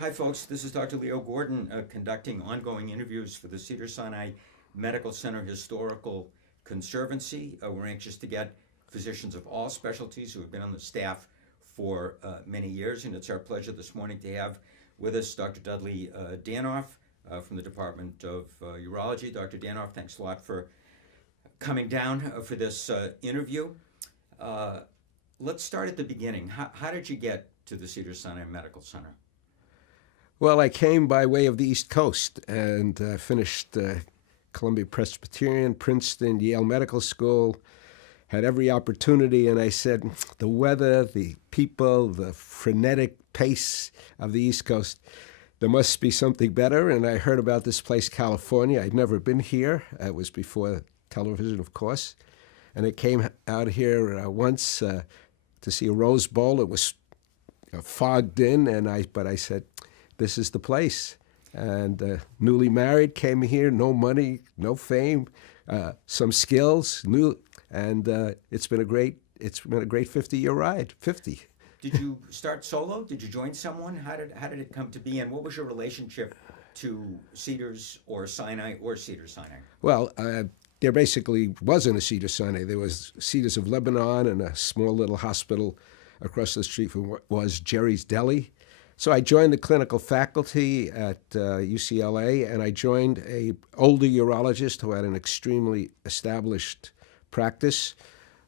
Hi, folks. This is Dr. Leo Gordon conducting ongoing interviews for the Cedars Sinai Medical Center Historical Conservancy. We're anxious to get physicians of all specialties who have been on the staff for many years, and it's our pleasure this morning to have with us Dr. Dudley Danoff from the Department of Urology. Dr. Danoff, thanks a lot for coming down for this interview. Let's start at the beginning. How did you get to the Cedars Sinai Medical Center? Well, I came by way of the East Coast and finished Columbia Presbyterian, Princeton, Yale Medical School, had every opportunity, and I said, the weather, the people, the frenetic pace of the East Coast, there must be something better, and I heard about this place, California. I'd never been here. It was before television, of course, and I came out here once to see a Rose Bowl. It was fogged in, but I said, this is the place. And newly married, came here, no money, no fame, some skills, it's been a great 50-year ride. 50. Did you start solo? Did you join someone? How did it come to be? And what was your relationship to Cedars or Sinai or Cedars Sinai? Well, there basically wasn't a Cedars Sinai. There was Cedars of Lebanon and a small little hospital across the street from what was Jerry's Deli. So I joined the clinical faculty at UCLA, and I joined an older urologist who had an extremely established practice.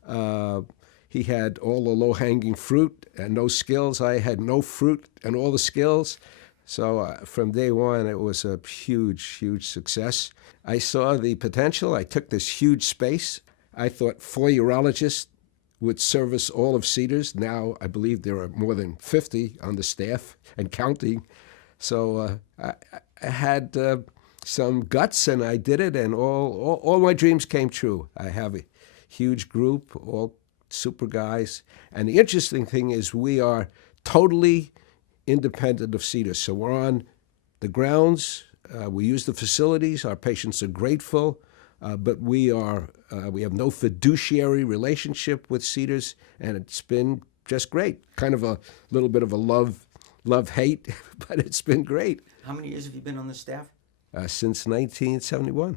He had all the low-hanging fruit and no skills. I had no fruit and all the skills. So from day one, it was a huge, huge success. I saw the potential. I took this huge space. I thought 4 urologists would service all of Cedars. Now I believe there are more than 50 on the staff and counting. So I had some guts, and I did it, and all my dreams came true. I have a huge group, all super guys. And the interesting thing is we are totally independent of Cedars. So we're on the grounds. We use the facilities. Our patients are grateful. But we have no fiduciary relationship with Cedars, and it's been just great. Kind of a little bit of a love-hate, but it's been great. How many years have you been on the staff? Since 1971.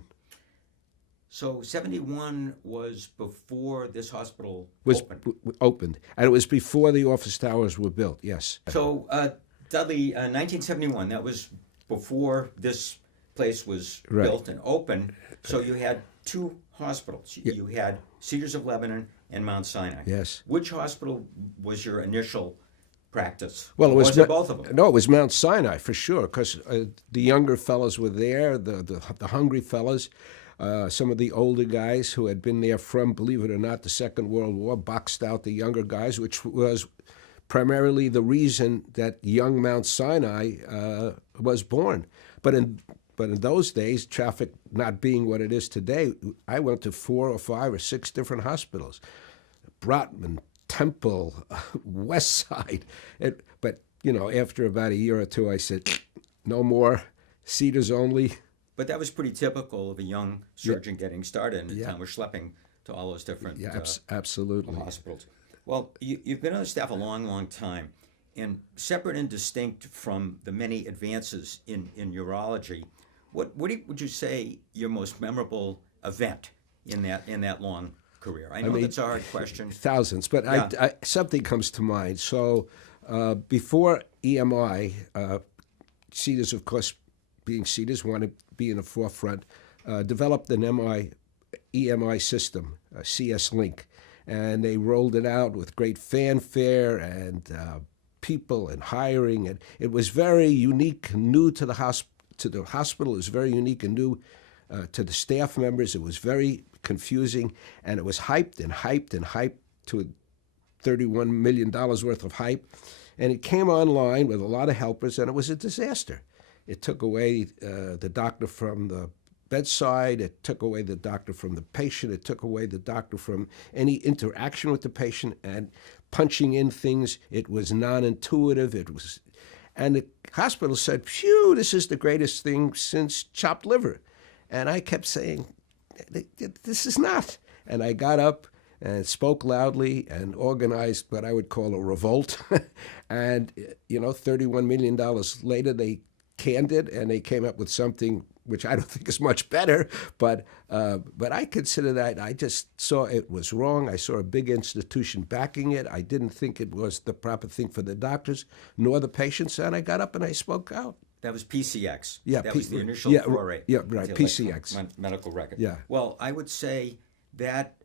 So 71 was before this hospital opened. And it was before the office towers were built, yes. So, Dudley, 1971, that was before this place was built and opened. So you had 2 hospitals. You had Cedars of Lebanon and Mount Sinai. Yes. Which hospital was your initial practice? Well, was it both of them? No, it was Mount Sinai for sure, because the younger fellows were there, the hungry fellows. Some of the older guys who had been there from, believe it or not, the Second World War, boxed out the younger guys, which was primarily the reason that young Mount Sinai was born. But in those days, traffic not being what it is today, I went to 4 or 5 or 6 different hospitals. Brotman, Temple, West Side. But, after about a year or 2, I said, no more, Cedars only. But that was pretty typical of a young surgeon getting started, and the time we're schlepping to all those different absolutely hospitals. Well, you've been on the staff a long, long time, and separate and distinct from the many advances in urology, what would you say your most memorable event in that long career? I know that's a hard question. Thousands, but something comes to mind. So before EMI, Cedars, of course, being Cedars, wanted to be in the forefront, developed an EMI system, CS Link, and they rolled it out with great fanfare and people and hiring, and it was very unique, new to the hospital. It was very unique and new to the staff members. It was very confusing, and it was hyped and hyped and hyped to $31 million worth of hype, and it came online with a lot of helpers, and it was a disaster. It took away the doctor from the bedside. It took away the doctor from the patient. It took away the doctor from any interaction with the patient and punching in things. It was non-intuitive. And the hospital said, phew, this is the greatest thing since chopped liver. And I kept saying, this is not. And I got up and spoke loudly and organized what I would call a revolt. And, $31 million later, they canned it and they came up with something which I don't think is much better, but I consider that I just saw it was wrong. I saw a big institution backing it. I didn't think it was the proper thing for the doctors nor the patients, and I got up and I spoke out. That was PCX. Yeah, that was the initial foray. Yeah, right. into PCX. Medical record. Yeah. Well, I would say that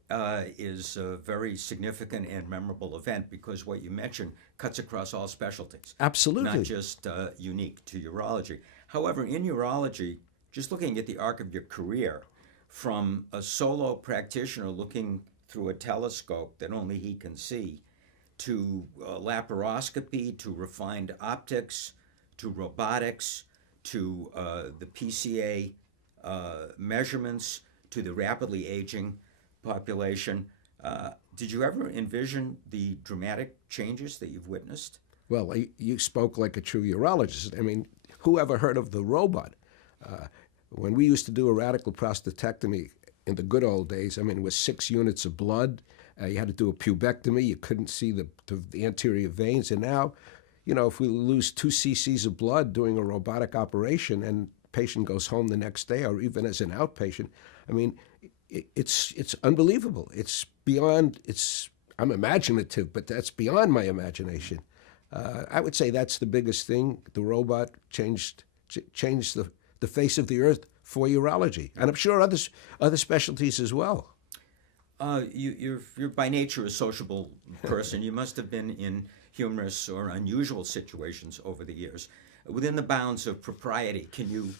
is a very significant and memorable event because what you mentioned cuts across all specialties. Absolutely. Not just unique to urology. However, in urology, just looking at the arc of your career, from a solo practitioner looking through a telescope that only he can see, to laparoscopy, to refined optics, to robotics, to the PCA measurements, to the rapidly aging population. Did you ever envision the dramatic changes that you've witnessed? Well, you spoke like a true urologist. I mean, who ever heard of the robot? When we used to do a radical prostatectomy in the good old days, I mean, it was 6 units of blood. You had to do a pubectomy. You couldn't see the anterior veins. And now, if we lose 2 cc's of blood doing a robotic operation and patient goes home the next day or even as an outpatient, I mean, it's unbelievable. It's beyond, I'm imaginative, but that's beyond my imagination. I would say that's the biggest thing. The robot changed the face of the earth for urology, and I'm sure other specialties as well. You're by nature a sociable person. You must have been in humorous or unusual situations over the years. Within the bounds of propriety, can you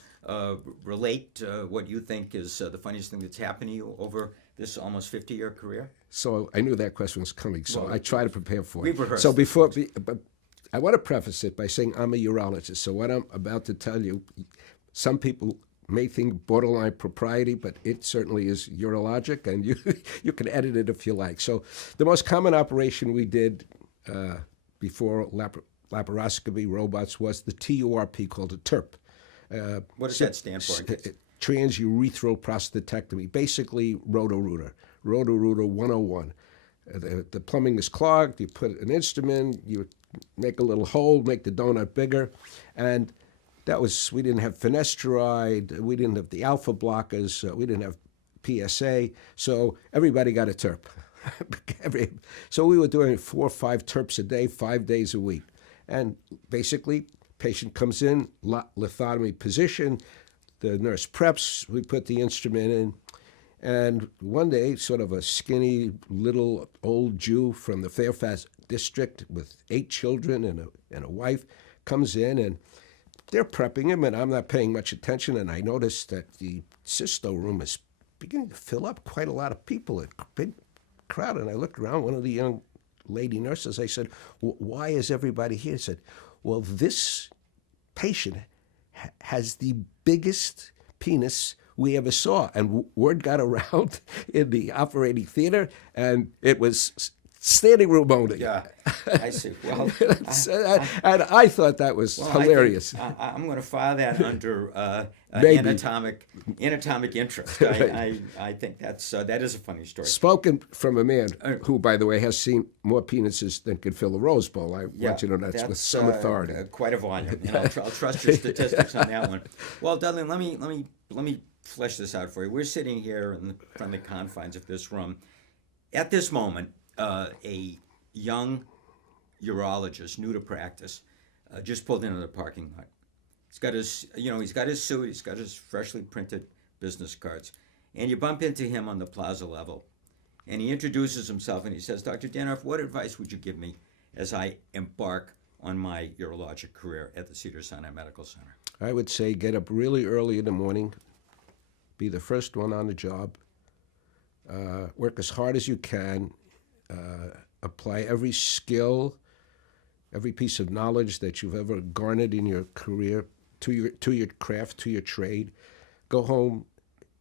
relate what you think is the funniest thing that's happened to you over this almost 50-year career? So I knew that question was coming, so I try to prepare for it. We've rehearsed. So but I want to preface it by saying I'm a urologist. So what I'm about to tell you, some people may think borderline propriety, but it certainly is urologic, and you can edit it if you like. So the most common operation we did before laparoscopy robots was the TURP, called a TURP. What does that stand for? Transurethral prostatectomy, basically Roto-Rooter 101. The plumbing is clogged, you put an instrument, you make a little hole, make the donut bigger, and we didn't have finasteride, we didn't have the alpha blockers, we didn't have PSA, so everybody got a TURP. So we were doing 4 or 5 TURPs a day, 5 days a week. And basically, patient comes in, lithotomy position, the nurse preps, we put the instrument in, and one day, sort of a skinny little old Jew from the Fairfax district with 8 children and a wife comes in, and they're prepping him, and I'm not paying much attention, and I noticed that the cysto room is beginning to fill up, quite a lot of people, a big crowd, and I looked around, one of the young lady nurses, I said, why is everybody here? She said, well, this patient has the biggest penis we ever saw. And word got around in the operating theater, and it was standing room only. Yeah, I see. Well, and I thought that was hilarious. I'm going to file that under anatomic interest. I think that is a funny story. Spoken from a man who, by the way, has seen more penises than could fill a Rose Bowl. I want you to know that's with some authority. Quite a volume, and I'll trust your statistics on that one. Well, Dudley, let me flesh this out for you. We're sitting here in the friendly confines of this room. At this moment, a young urologist, new to practice, just pulled into the parking lot. He's got his suit, he's got his freshly printed business cards, and you bump into him on the plaza level, and he introduces himself and he says, Dr. Danoff, what advice would you give me as I embark on my urologic career at the Cedars Sinai Medical Center? I would say get up really early in the morning, be the first one on the job, work as hard as you can, apply every skill, every piece of knowledge that you've ever garnered in your career to your craft, to your trade. Go home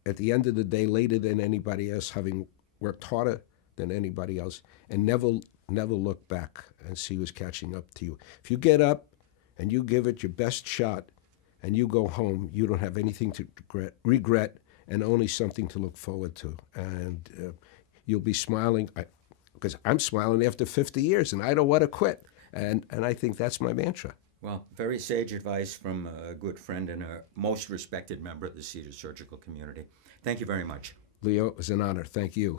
at the end of the day later than anybody else, having worked harder than anybody else, and never look back and see who's catching up to you. If you get up and you give it your best shot and you go home, you don't have anything to regret and only something to look forward to. And you'll be smiling, because I'm smiling after 50 years, and I don't want to quit. And I think that's my mantra. Well, very sage advice from a good friend and a most respected member of the Cedars surgical community. Thank you very much. Leo, it was an honor. Thank you.